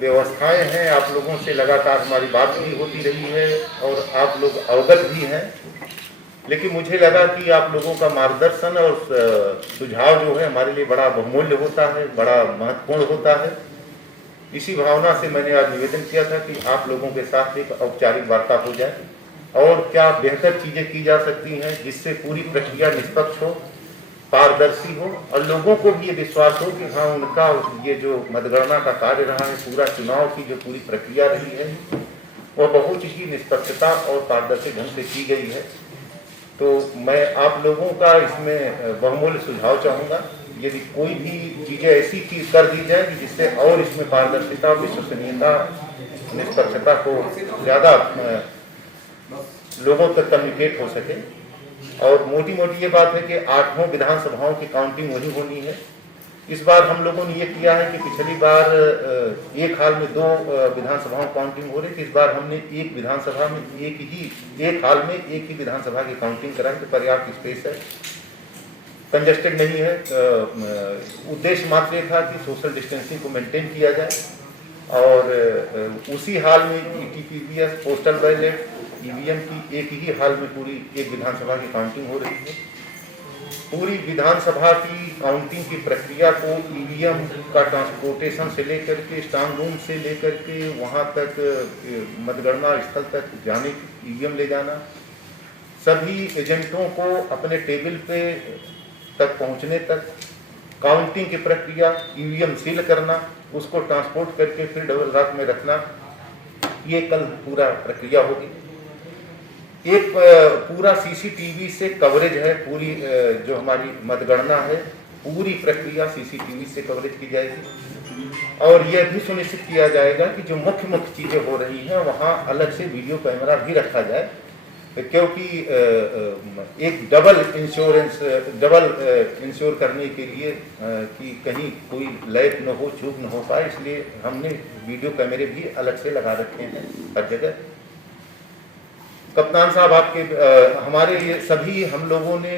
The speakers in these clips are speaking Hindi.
व्यवस्थाएं हैं, आप लोगों से लगातार हमारी बात भी होती रही है और आप लोग अवगत भी हैं, लेकिन मुझे लगा कि आप लोगों का मार्गदर्शन और सुझाव जो है हमारे लिए बड़ा बहुमूल्य होता है, बड़ा महत्वपूर्ण होता है। इसी भावना से मैंने आज निवेदन किया था कि आप लोगों के साथ एक औपचारिक वार्ता हो जाए और क्या बेहतर चीज़ें की जा सकती हैं जिससे पूरी प्रक्रिया निष्पक्ष हो, पारदर्शी हो और लोगों को भी ये विश्वास हो कि हाँ, उनका ये जो मतगणना का कार्य रहा है, पूरा चुनाव की जो पूरी प्रक्रिया रही है वो बहुत ही निष्पक्षता और पारदर्शी ढंग से की गई है। तो मैं आप लोगों का इसमें बहुमूल्य सुझाव चाहूँगा, यदि कोई भी चीज़ें ऐसी चीज कर दी जाए कि जिससे और इसमें पारदर्शिता, विश्वसनीयता, निष्पक्षता को ज़्यादा लोगों तक कम्युनिकेट हो सके। और मोटी मोटी ये बात है कि 8 विधानसभाओं की काउंटिंग वही होनी है। इस बार हम लोगों ने ये किया है कि पिछली बार एक हाल में 2 विधानसभाओं काउंटिंग हो रही थी, इस बार हमने एक विधानसभा में एक हाल में एक ही विधानसभा की काउंटिंग कराई, तो पर्याप्त स्पेस है, कंजस्टेड नहीं है। उद्देश्य मात्र ये था कि सोशल डिस्टेंसिंग को मेंटेन किया जाए और उसी हाल में ईटीपीबीएस, पोस्टल बैलेट, ईवीएम की एक ही हाल में पूरी एक विधानसभा की काउंटिंग हो रही है। पूरी विधानसभा की काउंटिंग की प्रक्रिया को ईवीएम का ट्रांसपोर्टेशन से लेकर के, स्ट्रांग रूम से लेकर के वहाँ तक मतगणना स्थल तक जाने, ईवीएम ले जाना, सभी एजेंटों को अपने टेबल पे तक पहुँचने तक, काउंटिंग की प्रक्रिया, ईवीएम सील करना, उसको ट्रांसपोर्ट करके फिर डबल रात में रखना, ये कल पूरा प्रक्रिया होगी। एक पूरा सीसीटीवी से कवरेज है, पूरी जो हमारी मतगणना है पूरी प्रक्रिया सीसीटीवी से कवरेज की जाएगी और यह भी सुनिश्चित किया जाएगा कि जो मुख्य चीज़ें हो रही हैं वहाँ अलग से वीडियो कैमरा भी रखा जाए, क्योंकि एक डबल इंश्योर करने के लिए कि कहीं कोई लैग न हो, चूक न हो पाए, इसलिए हमने वीडियो कैमरे भी अलग से लगा रखे हैं हर जगह। कप्तान साहब, आपके हमारे ये सभी हम लोगों ने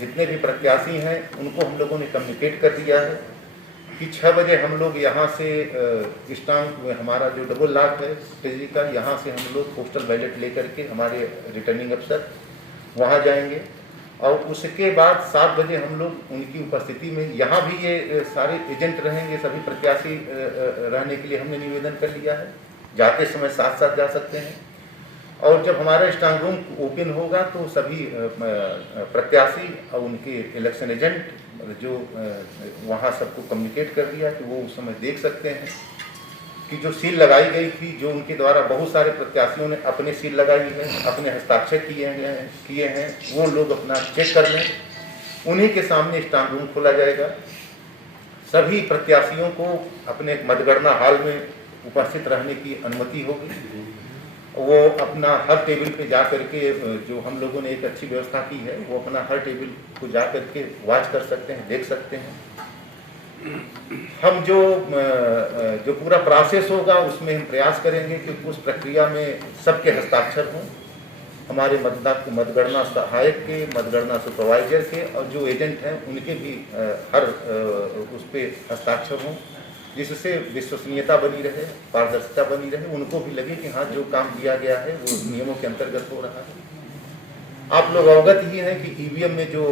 जितने भी प्रत्याशी हैं उनको हम लोगों ने कम्युनिकेट कर दिया है कि 6 बजे हम लोग यहाँ से स्टांग, हमारा जो डबल लॉक है फिजिकल, यहाँ से हम लोग पोस्टल बैलेट लेकर के हमारे रिटर्निंग अफसर वहाँ जाएंगे और उसके बाद 7 बजे हम लोग उनकी उपस्थिति में, यहाँ भी ये सारे एजेंट रहेंगे, सभी प्रत्याशी रहने के लिए हमने निवेदन कर लिया है, जाते समय साथ साथ जा सकते हैं। और जब हमारा स्ट्रांग रूम ओपन होगा तो सभी प्रत्याशी और उनके इलेक्शन एजेंट जो वहाँ सबको कम्युनिकेट कर दिया कि वो उस समय देख सकते हैं कि जो सील लगाई गई थी, जो उनके द्वारा बहुत सारे प्रत्याशियों ने अपने सील लगाई है, अपने हस्ताक्षर किए हैं, वो लोग अपना चेक कर लें। उन्हीं के सामने स्ट्रांग रूम खोला जाएगा। सभी प्रत्याशियों को अपने मतगणना हॉल में उपस्थित रहने की अनुमति होगी। वो अपना हर टेबल पे जा करके, जो हम लोगों ने एक अच्छी व्यवस्था की है, वो अपना हर टेबल को जा करके वॉच कर सकते हैं, देख सकते हैं। हम जो पूरा प्रोसेस होगा उसमें हम प्रयास करेंगे कि उस प्रक्रिया में सबके हस्ताक्षर हों, हमारे मतगणना सहायक के, मतगणना सुपरवाइजर के और जो एजेंट हैं उनके भी हर उस पर हस्ताक्षर हों, जिससे विश्वसनीयता बनी रहे, पारदर्शिता बनी रहे, उनको भी लगे कि हाँ, जो काम किया गया है वो नियमों के अंतर्गत हो रहा है। आप लोग अवगत ही हैं कि ईवीएम में जो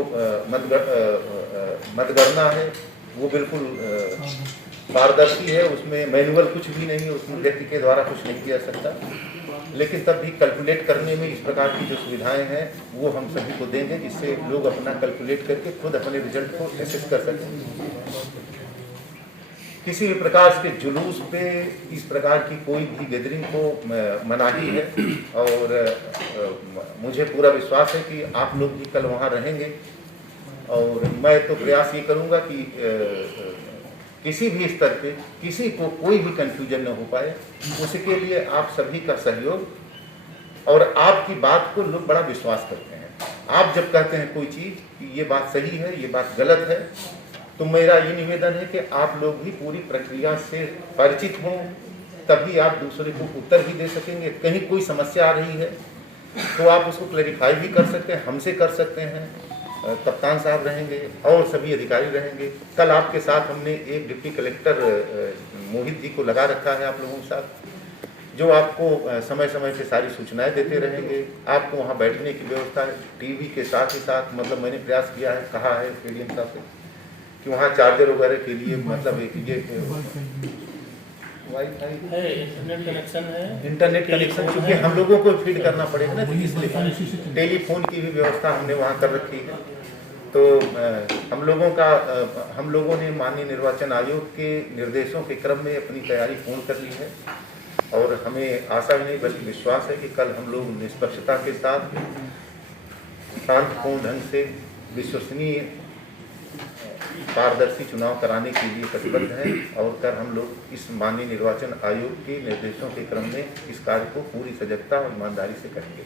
मतगणना है वो बिल्कुल पारदर्शी है, उसमें मैनुअल कुछ भी नहीं है, उसमें व्यक्ति के द्वारा कुछ नहीं किया सकता, लेकिन तब भी कैलकुलेट करने में इस प्रकार की जो सुविधाएं हैं वो हम सभी को देंगे, जिससे लोग अपना कैलकुलेट करके खुद अपने रिजल्ट को एसेस कर सकें। किसी भी प्रकार के जुलूस पे इस प्रकार की कोई भी गैदरिंग को मनाही है और मुझे पूरा विश्वास है कि आप लोग भी कल वहाँ रहेंगे और मैं तो प्रयास ये करूँगा कि किसी भी स्तर पे किसी को कोई भी कन्फ्यूजन न हो पाए, उसके लिए आप सभी का सहयोग और आपकी बात को लोग बड़ा विश्वास करते हैं। आप जब कहते हैं कोई चीज़ कि ये बात सही है, ये बात गलत है, तो मेरा ये निवेदन है कि आप लोग भी पूरी प्रक्रिया से परिचित हों, तभी आप दूसरे को उत्तर भी दे सकेंगे। कहीं कोई समस्या आ रही है तो आप उसको क्लैरिफाई भी कर सकते हैं, हमसे कर सकते हैं। कप्तान साहब रहेंगे और सभी अधिकारी रहेंगे। कल आपके साथ हमने एक डिप्टी कलेक्टर मोहित जी को लगा रखा है आप लोगों के साथ, जो आपको समय समय पे सारी सूचनाएं देते रहेंगे। आपको वहाँ बैठने की व्यवस्था है, टीवी के साथ ही साथ मतलब मैंने प्रयास किया है, कहा है एडीएम साहब से कि वहाँ चार्जर वगैरह के लिए मतलब ये वाईफाई है, इंटरनेट कनेक्शन क्योंकि हम लोगों को फीड करना पड़ेगा ना, इसलिए टेलीफोन की भी व्यवस्था हमने वहाँ कर रखी है। तो हम लोगों ने माननीय निर्वाचन आयोग के निर्देशों के क्रम में अपनी तैयारी पूर्ण कर ली है और हमें आशा ही नहीं बल्कि विश्वास है कि कल हम लोग निष्पक्षता के साथ शांतिपूर्ण ढंग से विश्वसनीय पारदर्शी चुनाव कराने के लिए प्रतिबद्ध हैं और कर हम लोग इस माननीय निर्वाचन आयोग के निर्देशों के क्रम में इस कार्य को पूरी सजगता और ईमानदारी से करेंगे।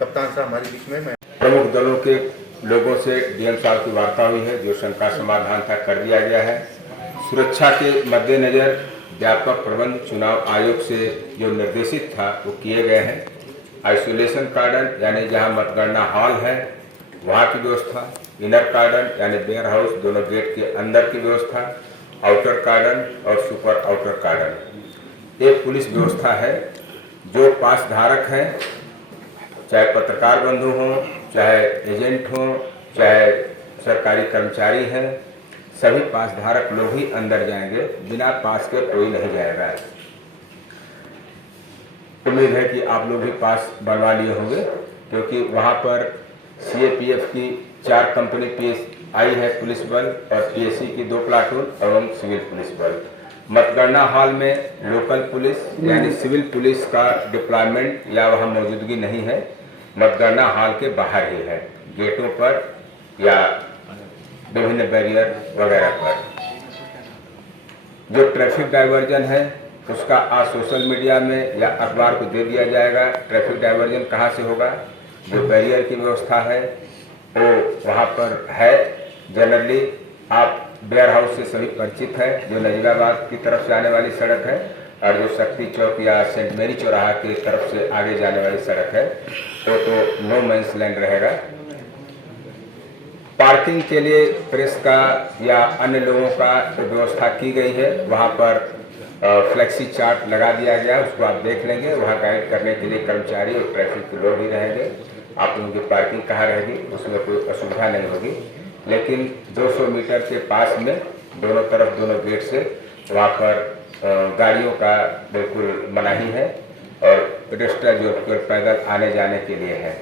कप्तान साहब हमारे बीच में, मैं प्रमुख दलों के लोगों से डीएम साहब की वार्ता हुई है, जो शंका समाधान था कर दिया गया है। सुरक्षा के मद्देनजर व्यापक प्रबंध चुनाव आयोग से जो निर्देशित था वो किए गए हैं। आइसोलेशन कार्डन यानी जहां मतगणना हॉल है वहां की व्यवस्था, इनर कार्डन यानी वेयर हाउस दोनों गेट के अंदर की व्यवस्था, आउटर कार्डन और सुपर आउटर कार्डन, एक पुलिस व्यवस्था है। जो पास धारक हैं, चाहे पत्रकार बंधु हों, चाहे एजेंट हों, चाहे सरकारी कर्मचारी हैं, सभी पास धारक लोग ही अंदर जाएंगे, बिना पास के कोई नहीं जाएगा। उम्मीद है कि आप लोग भी पास बनवा लिए होंगे, क्योंकि वहाँ पर सीएपीएफ की 4 कंपनी पीएस आई है पुलिस बल और पीएससी की 2 प्लाटून एवं सिविल पुलिस बल। मतगणना हॉल में लोकल पुलिस यानी सिविल पुलिस का डिप्लॉयमेंट या वहाँ मौजूदगी नहीं है, मतगणना हॉल के बाहर ही है, गेटों पर या विभिन्न बैरियर वगैरह पर। जो ट्रैफिक डाइवर्जन है उसका आज सोशल मीडिया में या अखबार को दे दिया जाएगा। ट्रैफिक डाइवर्जन कहाँ से होगा, जो बैरियर की व्यवस्था है वो वहाँ पर है। जनरली आप वेयर हाउस से सभी परिचित है, जो नजीबाबाद की तरफ से आने वाली सड़क है, और जो शक्ति चौक या सेंट मेरी चौराहा की तरफ से आगे जाने वाली सड़क है तो नो मैंस लैंड रहेगा। पार्किंग के लिए प्रेस का या अन्य लोगों का व्यवस्था की गई है, वहाँ पर फ्लेक्सी चार्ट लगा दिया गया, उसको आप देख लेंगे। वहाँ गाइड करने के लिए कर्मचारी और ट्रैफिक के लोग ही रहेंगे। आप लोगों की पार्किंग कहाँ रहेगी उसमें कोई असुविधा नहीं होगी, लेकिन 200 मीटर के पास में दोनों तरफ दोनों गेट से वहाँ पर गाड़ियों का बिल्कुल मनाही है और पेडेस्ट्रियन जो पैदल आने जाने के लिए है।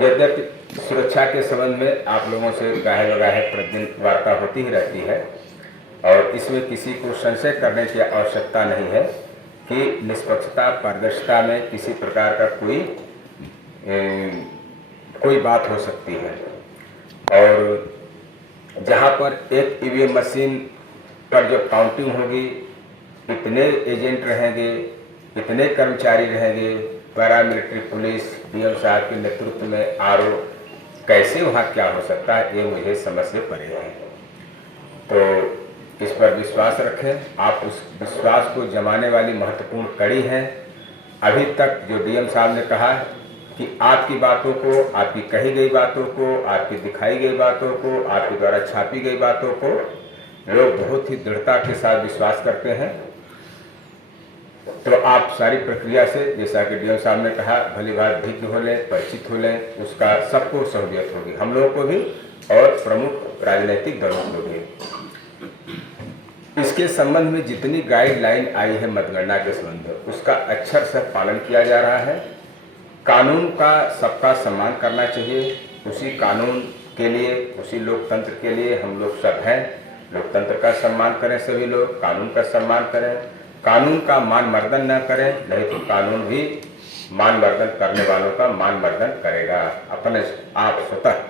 यद्यपि सुरक्षा के संबंध में आप लोगों से गाहे बगाहे प्रतिदिन वार्ता होती ही रहती है और इसमें किसी को संशय करने की आवश्यकता नहीं है कि निष्पक्षता पारदर्शिता में किसी प्रकार का कोई बात हो सकती है। और जहाँ पर एक ईवीएम मशीन पर जब काउंटिंग होगी, इतने एजेंट रहेंगे, इतने कर्मचारी रहेंगे, पैरामिलिट्री पुलिस डीएम साहब के नेतृत्व में आरओ, कैसे वहाँ क्या हो सकता है ये मुझे समझ से परे है। तो इस पर विश्वास रखें। आप उस विश्वास को जमाने वाली महत्वपूर्ण कड़ी है। अभी तक जो डीएम साहब ने कहा कि आपकी बातों को, आपकी कही गई बातों को, आपकी दिखाई गई बातों को, आपके द्वारा छापी गई बातों को लोग बहुत ही दृढ़ता के साथ विश्वास करते हैं। तो आप सारी प्रक्रिया से, जैसा कि डीएम साहब ने कहा, भली बात भिज्ञ हो लें, परिचित हो लें, उसका सबको सहूलियत होगी, हम लोगों को भी और प्रमुख राजनीतिक दलों को भी। इसके संबंध में जितनी गाइडलाइन आई है मतगणना के संबंध में, उसका अक्षर से पालन किया जा रहा है। कानून का सबका सम्मान करना चाहिए। उसी कानून के लिए, उसी लोकतंत्र के लिए हम लोग सब हैं। लोकतंत्र का सम्मान करें, सभी लोग कानून का सम्मान करें, कानून का मान मर्दन न करें, नहीं तो कानून भी मान मर्दन करने वालों का मान मर्दन करेगा। अपने आप स्वतः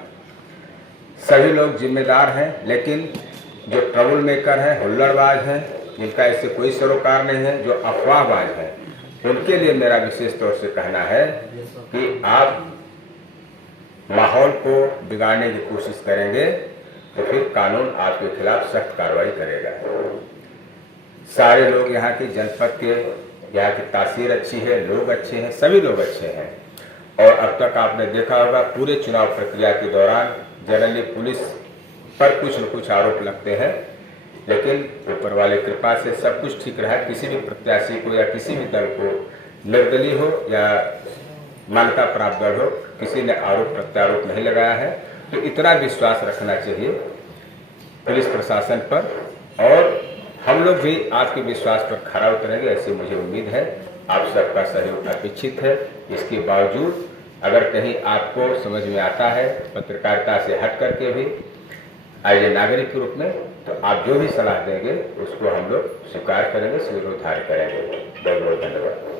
सभी लोग जिम्मेदार हैं, लेकिन जो ट्रबल मेकर हैं, हुल्लड़बाज हैं, जिनका ऐसे कोई सरोकार नहीं है, जो अफवाहबाज हैं, उनके लिए मेरा विशेष तौर से कहना है कि आप माहौल को बिगाड़ने की कोशिश करेंगे तो फिर कानून आपके खिलाफ सख्त कार्रवाई करेगा। सारे लोग यहाँ के जनपद के, यहाँ की तासीर अच्छी है, लोग अच्छे हैं, सभी लोग अच्छे हैं और अब तक आपने देखा होगा पूरे चुनाव प्रक्रिया के दौरान जनरली पुलिस पर कुछ न कुछ आरोप लगते हैं, लेकिन ऊपर वाले कृपा से सब कुछ ठीक रहा। किसी भी प्रत्याशी को या किसी भी दल को, निर्दलीय हो या मान्यता प्राप्त दल हो, किसी ने आरोप प्रत्यारोप नहीं लगाया है। तो इतना विश्वास रखना चाहिए पुलिस प्रशासन पर, और हम लोग भी आपके विश्वास पर खरा उतरेंगे, ऐसी मुझे उम्मीद है। आप सबका सहयोग अपेक्षित है। इसके बावजूद अगर कहीं आपको समझ में आता है पत्रकारिता से हट करके भी एज ए नागरिक के रूप में, तो आप जो भी सलाह देंगे उसको हम लोग स्वीकार करेंगे, स्वीकार करेंगे। बहुत बहुत धन्यवाद।